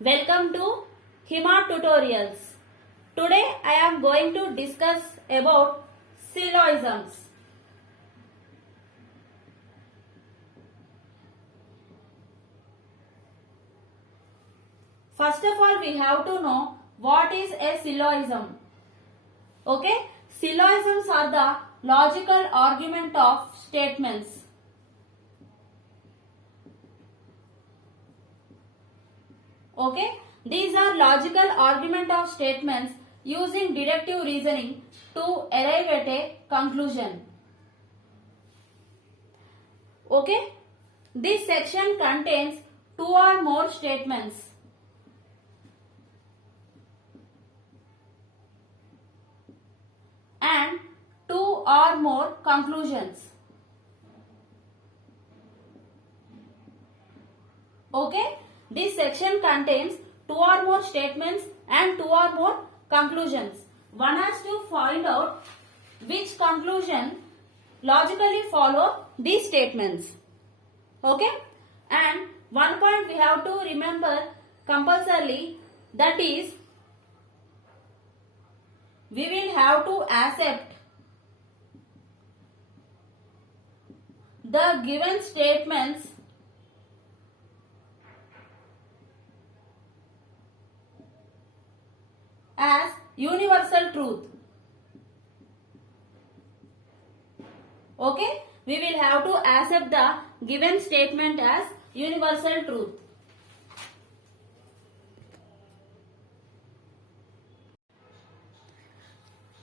Welcome to Hima Tutorials. Today I am going to discuss about syllogisms. First of all, we have to know what is a syllogism. Okay? Syllogisms are the logical argument of statements. Okay? These are logical argument of statements using deductive reasoning to arrive at a conclusion. Okay? This section contains two or more statements. And two or more conclusions. Okay? This section contains two or more statements and two or more conclusions. One has to find out which conclusion logically follow these statements. Okay? And one point we have to remember compulsorily, that is, we will have to accept the given statements as universal truth. Okay? We will have to accept the given statement as universal truth.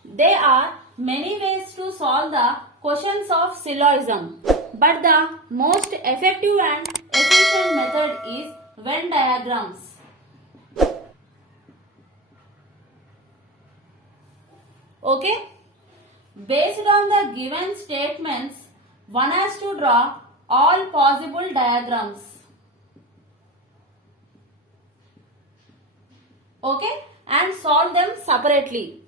There are many ways to solve the questions of syllogism, but the most effective and efficient method is Venn diagrams. Okay? Based on the given statements, one has to draw all possible diagrams. Okay? And solve them separately.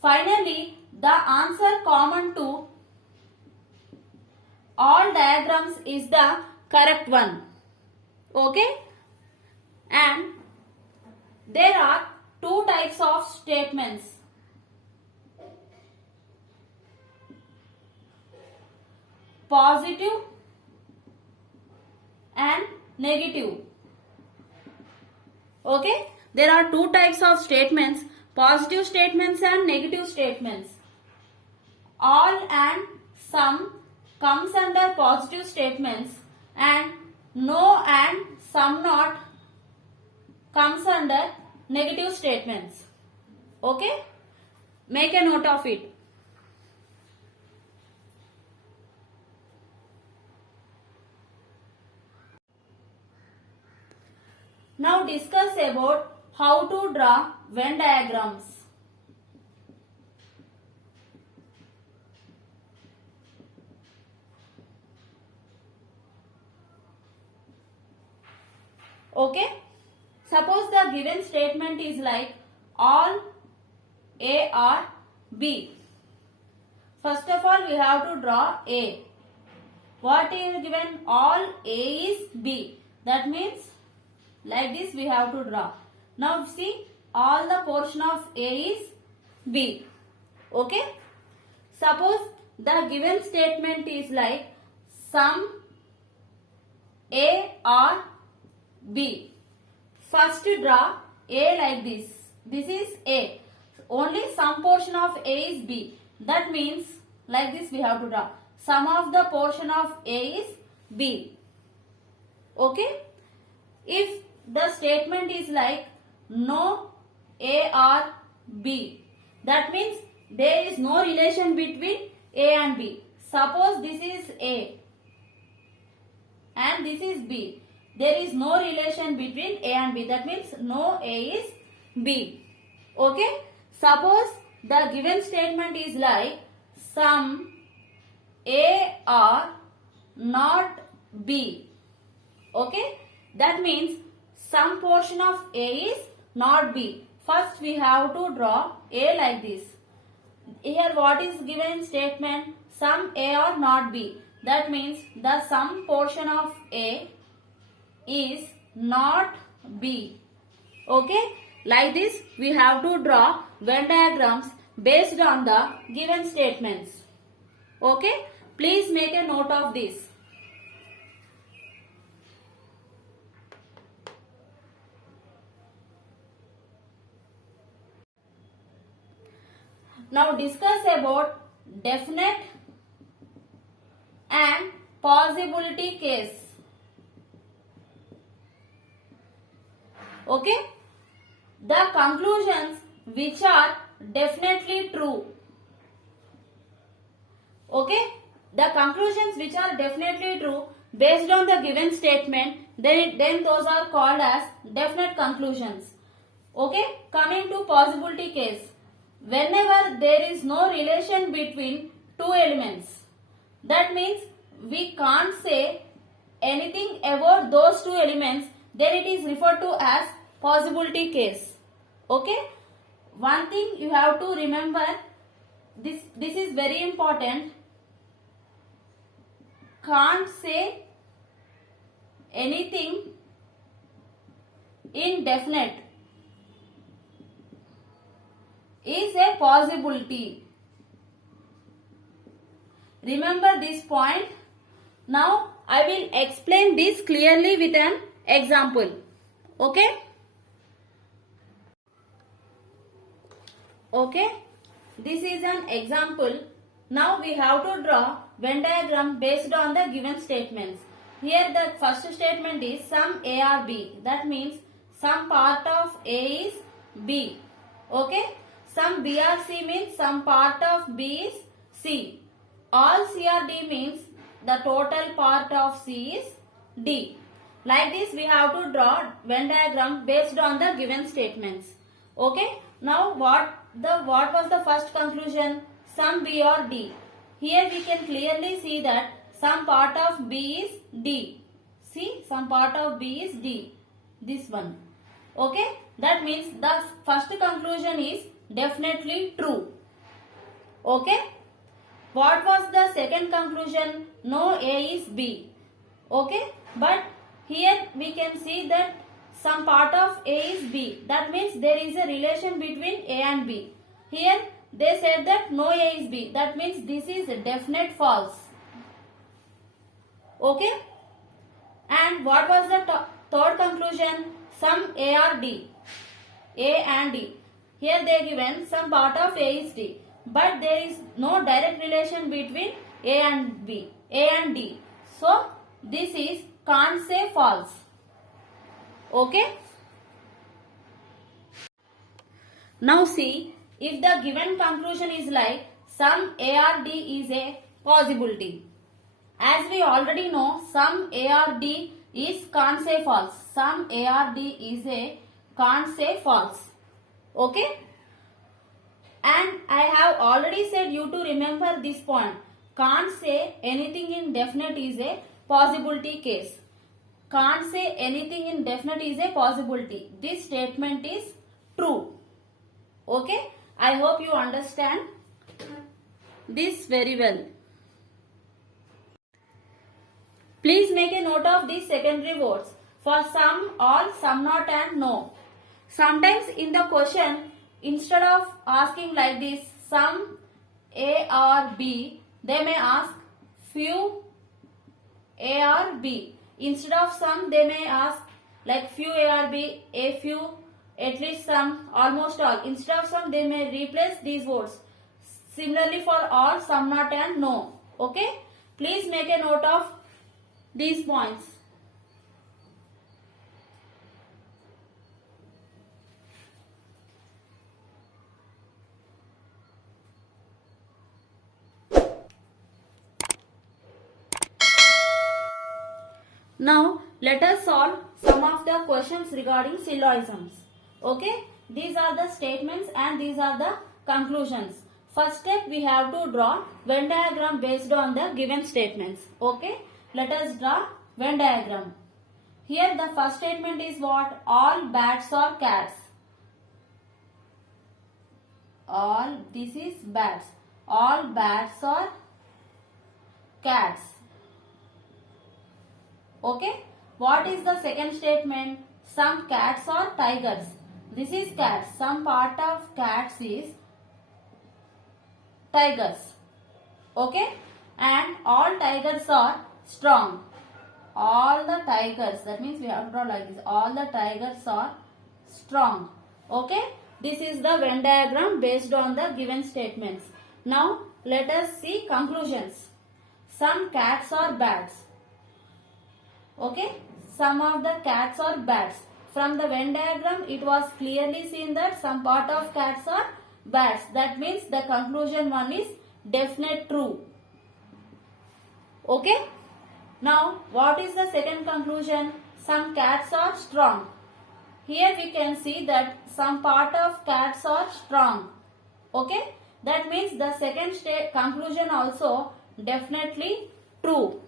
Finally, the answer common to all diagrams is the correct one. Okay? And there are two types of statements. Positive and negative. Okay? There are two types of statements, positive statements and negative statements. All and some comes under positive statements, and no and some not comes under negative statements. Okay? Make a note of it. Now discuss about how to draw Venn diagrams. Okay? Suppose the given statement is like all A or B. First of all, we have to draw A. What is given? All A is B. That means like this we have to draw. Now see, all the portion of A is B. Okay? Suppose the given statement is like some A or B. First draw A like this. This is A. Only some portion of A is B. That means like this we have to draw. Sum of the portion of A is B. Okay? If the statement is like no A or B, that means there is no relation between A and B. Suppose this is A and this is B. There is no relation between A and B. That means no A is B. Okay? Suppose the given statement is like some A or not B. Okay? That means some portion of A is not B. First we have to draw A like this. Here what is given statement? Some A or not B. That means the sum portion of A is not B. Okay, like this we have to draw Venn diagrams based on the given statements. Okay, please make a note of this. Now discuss about definite and possibility case. Okay, the conclusions which are definitely true. Okay, the conclusions which are definitely true based on the given statement, then those are called as definite conclusions. Okay, coming to possibility case. Whenever there is no relation between two elements, that means we can't say anything about those two elements, then it is referred to as possibility case. Okay, one thing you have to remember, this is very important. Can't say anything indefinite is a possibility. Remember this point. Now I will explain this clearly with an example. Okay? Okay? This is an example. Now we have to draw Venn diagram based on the given statements. Here the first statement is sum A or B. That means some part of A is B. Okay? Some B or C means some part of B is C. All C or D means the total part of C is D. Like this we have to draw Venn diagram based on the given statements. Okay? Now what was the first conclusion? Sum B or D. Here we can clearly see that some part of B is D. See, some part of B is D. This one. Okay? That means the first conclusion is definitely true. Okay? What was the second conclusion? No A is B. Okay? But here we can see that some part of A is B. That means there is a relation between A and B. Here they said that no A is B. That means this is definite false. Okay? And what was the third conclusion? Some A or D. A and D. Here they given some part of A is D. But there is no direct relation between A and B. A and D. So this is can't say false. Okay? Now see, if the given conclusion is like sum A or D is a possibility. As we already know, sum A or D is can't say false. Sum A or D is a can't say false. Okay? And I have already said you to remember this point. Can't say anything indefinite is a possibility case. Can't say anything indefinite is a possibility. This statement is true. Okay? I hope you understand this very well. Please make a note of these secondary words. For some, all, some not and no. Sometimes in the question, instead of asking like this, some A or B, they may ask few A or B. Instead of some, they may ask like few A or B, a few, at least some, almost all. Instead of some, they may replace these words. Similarly for all, some not and no. Okay? Please make a note of these points. Now let us solve some of the questions regarding syllogisms. Okay? These are the statements and these are the conclusions. First step, we have to draw Venn diagram based on the given statements. Okay? Let us draw Venn diagram. Here the first statement is what? All bats are cats. All, this is bats. All bats are cats. Okay? What is the second statement? some cats or tigers. This is cats. Some part of cats is tigers. Okay? And all tigers are strong. All the tigers, that means we have to draw like this. All the tigers are strong. Okay? This is the Venn diagram based on the given statements. Now, let us see conclusions. Some cats are bats. Okay? Some of the cats are bats. From the Venn diagram, it was clearly seen that some part of cats are bats. That means the conclusion one is definite true. Okay? Now, what is the second conclusion? Some cats are strong. Here we can see that some part of cats are strong. Okay? That means the second conclusion also definitely true.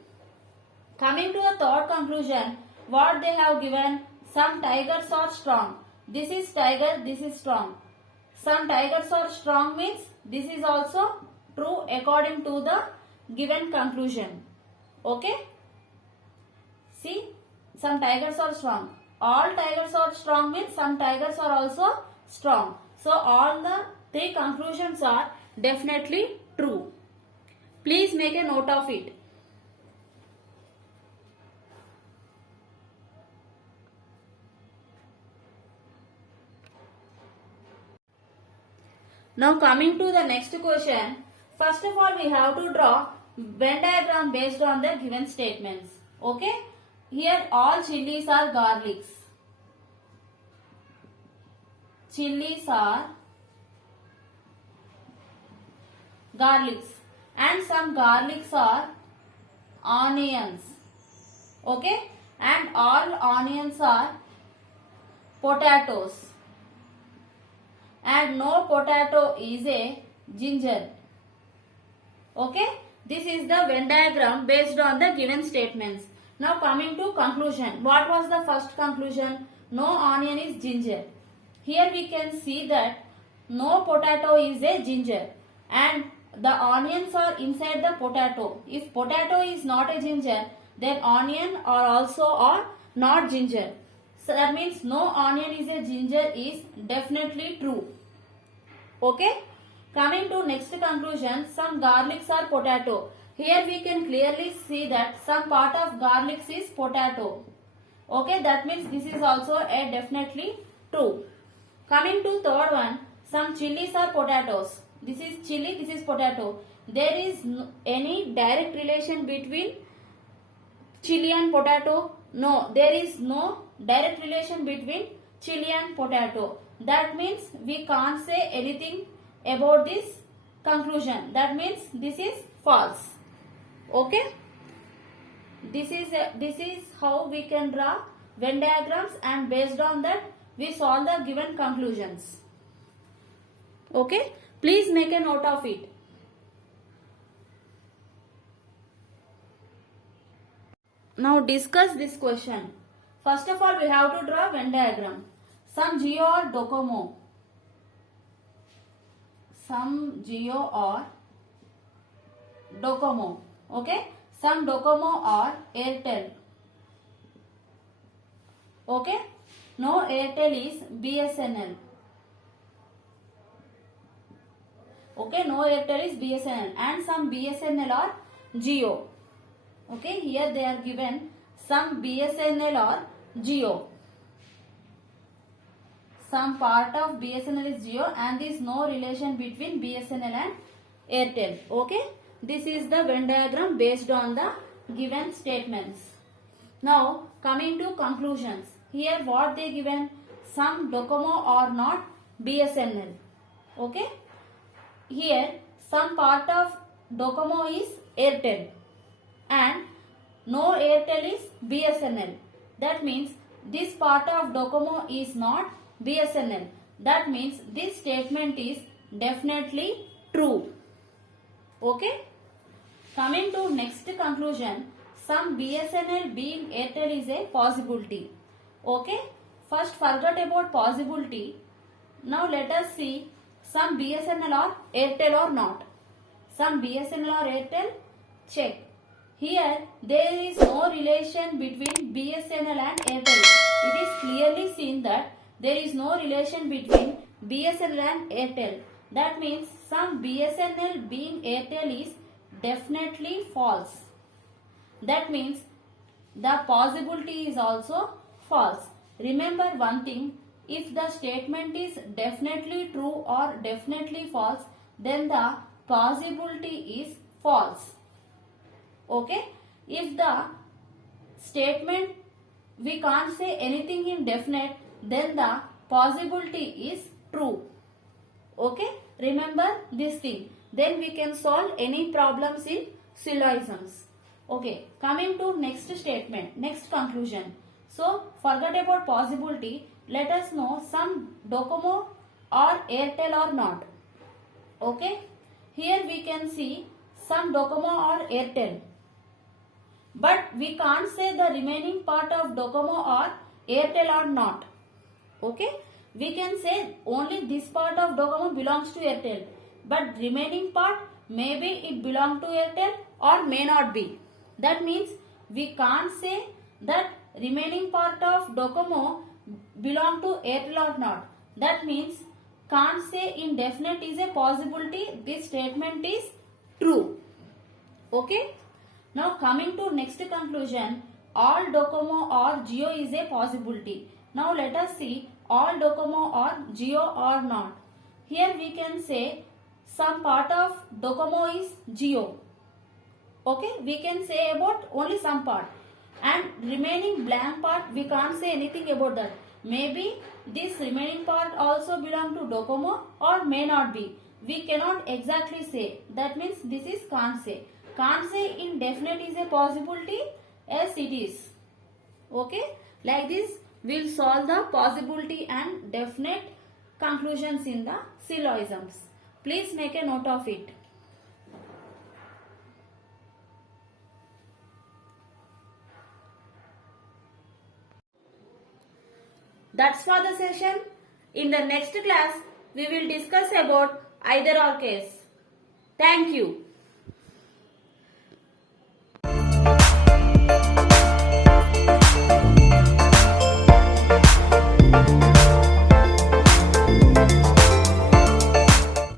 Coming to the third conclusion, what they have given? Some tigers are strong. This is tiger, this is strong. Some tigers are strong means this is also true according to the given conclusion. Okay? See, some tigers are strong. All tigers are strong means some tigers are also strong. So all the three conclusions are definitely true. Please make a note of it. Now coming to the next question. First of all, we have to draw Venn diagram based on the given statements. Okay? Here all chilies are garlics. Chilies are garlics. And some garlics are onions. Okay? And all onions are potatoes. And no potato is a ginger. Okay? This is the Venn diagram based on the given statements. Now coming to conclusion. What was the first conclusion? No onion is ginger. Here we can see that no potato is a ginger. And the onions are inside the potato. If potato is not a ginger, then onion are also are not ginger. So that means no onion is a ginger is definitely true. Okay? Coming to next conclusion, some garlics are potato. Here we can clearly see that some part of garlics is potato. Okay, that means this is also a definitely true. Coming to third one, some chilies are potatoes. This is chili, this is potato. There is any direct relation between chili and potato? No, there is no direct relation between chili and potato. That means we can't say anything about this conclusion. That means this is false. Okay? This is how we can draw Venn diagrams, and based on that we solve the given conclusions. Okay? Please make a note of it. Now discuss this question. First of all, we have to draw Venn diagram. Some Jio or Docomo. Some Jio or Docomo. Okay? Some Docomo or Airtel. Okay? No Airtel is BSNL. Okay? No Airtel is BSNL. And some BSNL or Jio. Okay? Here they are given some BSNL or Jio. Some part of BSNL is Jio, and there is no relation between BSNL and Airtel. Okay? This is the Venn diagram based on the given statements. Now coming to conclusions. Here what they given? Some Docomo or not BSNL. Okay? Here some part of Docomo is Airtel and no Airtel is BSNL. That means this part of Docomo is not BSNL. That means this statement is definitely true. Okay? Coming to next conclusion, some BSNL being Airtel is a possibility. Okay? First forget about possibility. Now let us see some BSNL or Airtel or not. Some BSNL or Airtel, check. Here there is no relation between BSNL and Airtel. It is clearly seen that there is no relation between BSNL and Airtel. That means some BSNL being Airtel is definitely false. That means the possibility is also false. Remember one thing, if the statement is definitely true or definitely false, then the possibility is false. Okay? If the statement we can't say anything in definite, then the possibility is true. Okay? Remember this thing. Then we can solve any problems in syllogisms. Okay, coming to next statement, next conclusion. So, forget about possibility. Let us know some Docomo or Airtel or not. Okay, here we can see some Docomo or Airtel. But we can't say the remaining part of Docomo or Airtel or not. Okay, we can say only this part of Docomo belongs to Airtel. But remaining part, maybe it belongs to Airtel or may not be. That means we can't say that remaining part of Docomo belong to Airtel or not. That means can't say indefinite is a possibility. This statement is true. Okay. Now coming to next conclusion, all Docomo or Jio is a possibility. Now let us see all Docomo or Jio or not. Here we can say some part of Docomo is Jio. Okay, we can say about only some part, and remaining blank part we can't say anything about that. Maybe this remaining part also belong to Docomo or may not be. We cannot exactly say. That means this is can't say. Can't say indefinite is a possibility. Yes, it is. Okay, like this we'll solve the possibility and definite conclusions in the syllogisms. Please make a note of it. That's for the session. In the next class, we will discuss about either or case. Thank you.